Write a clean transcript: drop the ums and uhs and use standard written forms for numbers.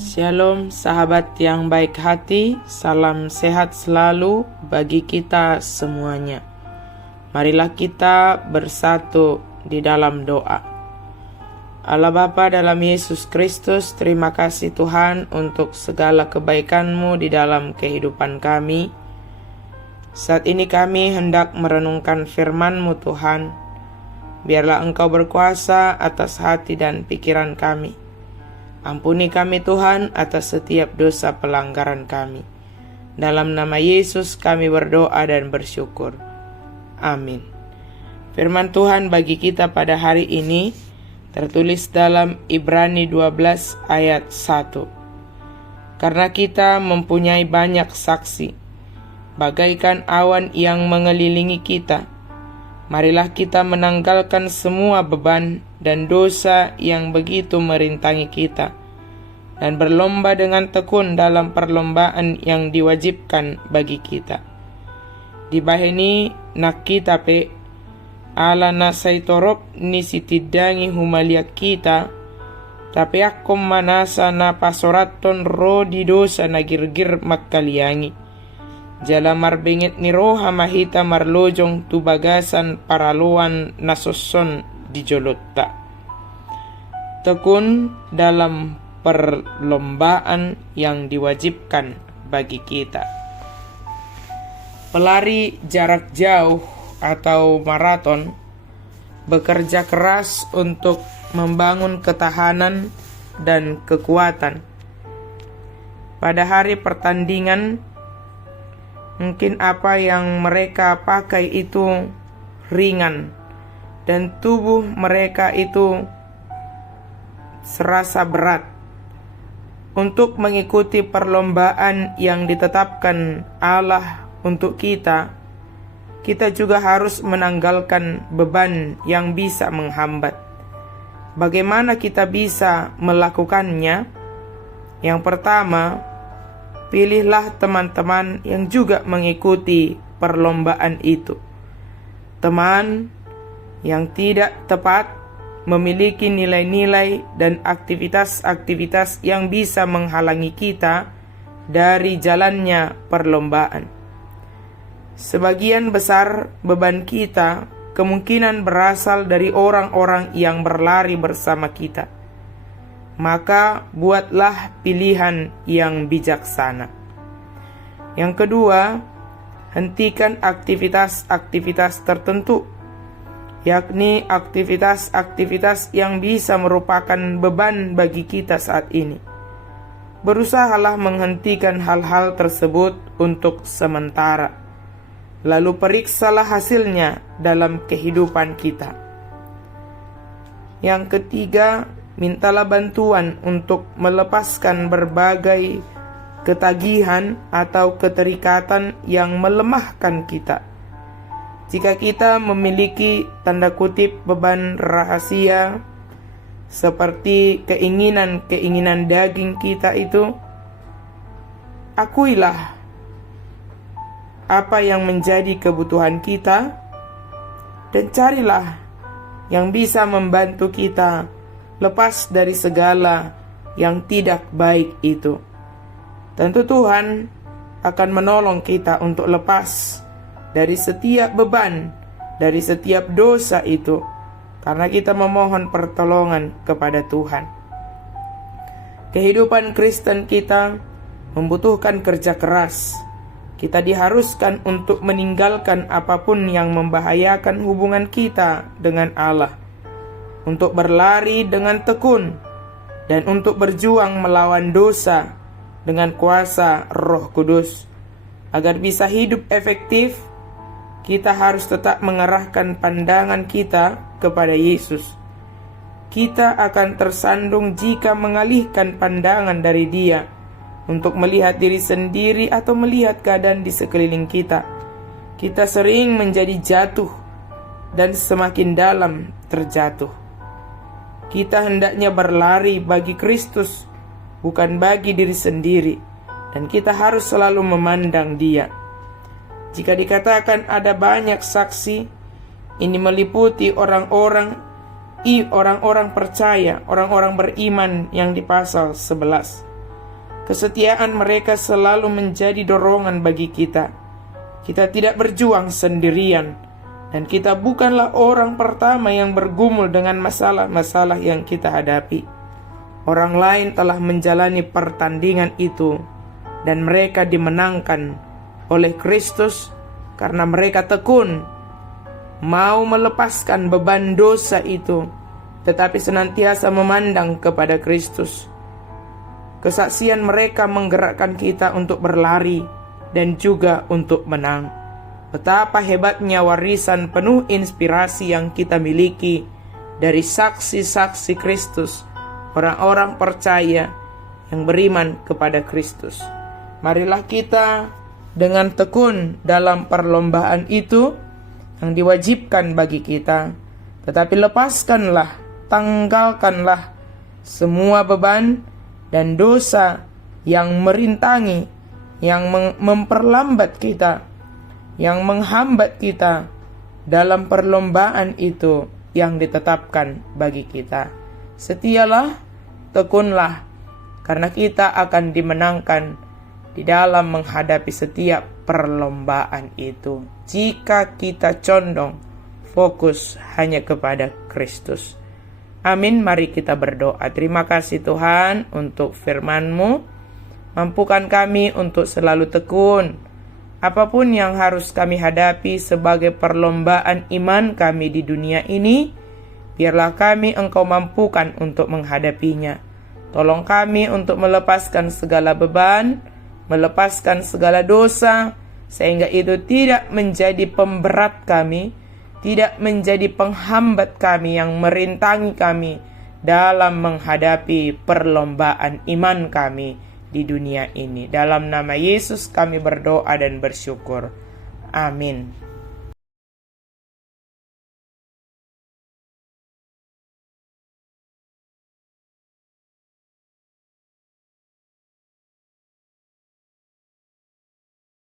Shalom sahabat yang baik hati, salam sehat selalu bagi kita semuanya. Marilah kita bersatu di dalam doa. Allah Bapa dalam Yesus Kristus, terima kasih Tuhan untuk segala kebaikan-Mu di dalam kehidupan kami. Saat ini kami hendak merenungkan firman-Mu Tuhan. Biarlah Engkau berkuasa atas hati dan pikiran kami. Ampuni kami Tuhan atas setiap dosa pelanggaran kami. Dalam nama Yesus kami berdoa dan bersyukur. Amin. Firman Tuhan bagi kita pada hari ini tertulis dalam Ibrani 12 ayat 1. Karena kita mempunyai banyak saksi, bagaikan awan yang mengelilingi kita, marilah kita menanggalkan semua beban dan dosa yang begitu merintangi kita, dan berlomba dengan tekun dalam perlombaan yang diwajibkan bagi kita. Di bahini nak kita pe ala nasaitorop ni sitidangi humalia kita, tapi akom manasa na pasoraton ro di dosa na girgir makkaliangi. Jala marbingit ni roha mahita marlojong tubagasan paraluan nasoson di jolotta. Tekun dalam perlombaan yang diwajibkan bagi kita. Pelari jarak jauh atau maraton bekerja keras untuk membangun ketahanan dan kekuatan. Pada hari pertandingan, mungkin apa yang mereka pakai itu ringan dan tubuh mereka itu serasa berat. Untuk mengikuti perlombaan yang ditetapkan Allah untuk kita juga harus menanggalkan beban yang bisa menghambat. Bagaimana kita bisa melakukannya? Yang pertama, pilihlah teman-teman yang juga mengikuti perlombaan itu. Teman yang tidak tepat memiliki nilai-nilai dan aktivitas-aktivitas yang bisa menghalangi kita dari jalannya perlombaan. Sebagian besar beban kita kemungkinan berasal dari orang-orang yang berlari bersama kita. Maka buatlah pilihan yang bijaksana. Yang kedua, hentikan aktivitas-aktivitas tertentu, yakni aktivitas-aktivitas yang bisa merupakan beban bagi kita saat ini. Berusahalah menghentikan hal-hal tersebut untuk sementara, lalu periksalah hasilnya dalam kehidupan kita. Yang ketiga, mintalah bantuan untuk melepaskan berbagai ketagihan atau keterikatan yang melemahkan kita. Jika kita memiliki tanda kutip beban rahasia seperti keinginan-keinginan daging kita itu, akuilah apa yang menjadi kebutuhan kita dan carilah yang bisa membantu kita lepas dari segala yang tidak baik itu. Tentu Tuhan akan menolong kita untuk lepas dari setiap beban, dari setiap dosa itu, karena kita memohon pertolongan kepada Tuhan. Kehidupan Kristen kita membutuhkan kerja keras. Kita diharuskan untuk meninggalkan apapun yang membahayakan hubungan kita dengan Allah, untuk berlari dengan tekun, dan untuk berjuang melawan dosa dengan kuasa Roh Kudus. Agar bisa hidup efektif, kita harus tetap mengarahkan pandangan kita kepada Yesus. Kita akan tersandung jika mengalihkan pandangan dari Dia untuk melihat diri sendiri atau melihat keadaan di sekeliling kita. Kita sering menjadi jatuh dan semakin dalam terjatuh. Kita hendaknya berlari bagi Kristus, bukan bagi diri sendiri, dan kita harus selalu memandang Dia. Jika dikatakan ada banyak saksi, ini meliputi orang-orang percaya, orang-orang beriman yang di pasal 11. Kesetiaan mereka selalu menjadi dorongan bagi kita. Kita tidak berjuang sendirian, dan kita bukanlah orang pertama yang bergumul dengan masalah-masalah yang kita hadapi. Orang lain telah menjalani pertandingan itu, dan mereka dimenangkan oleh Kristus karena mereka tekun, mau melepaskan beban dosa itu, tetapi senantiasa memandang kepada Kristus. Kesaksian mereka menggerakkan kita untuk berlari dan juga untuk menang. Betapa hebatnya warisan penuh inspirasi yang kita miliki dari saksi-saksi Kristus, orang-orang percaya yang beriman kepada Kristus. Marilah kita dengan tekun dalam perlombaan itu yang diwajibkan bagi kita, tetapi lepaskanlah, tanggalkanlah semua beban dan dosa yang merintangi, yang memperlambat kita, yang menghambat kita dalam perlombaan itu yang ditetapkan bagi kita. Setialah, tekunlah, karena kita akan dimenangkan di dalam menghadapi setiap perlombaan itu, jika kita condong fokus hanya kepada Kristus. Amin. Mari kita berdoa. Terima kasih Tuhan untuk firman-Mu. Mampukan kami untuk selalu tekun. Apapun yang harus kami hadapi sebagai perlombaan iman kami di dunia ini, biarlah kami Engkau mampukan untuk menghadapinya. Tolong kami untuk melepaskan segala beban, melepaskan segala dosa, sehingga itu tidak menjadi pemberat kami, tidak menjadi penghambat kami yang merintangi kami dalam menghadapi perlombaan iman kami di dunia ini. Dalam nama Yesus kami berdoa dan bersyukur. Amin.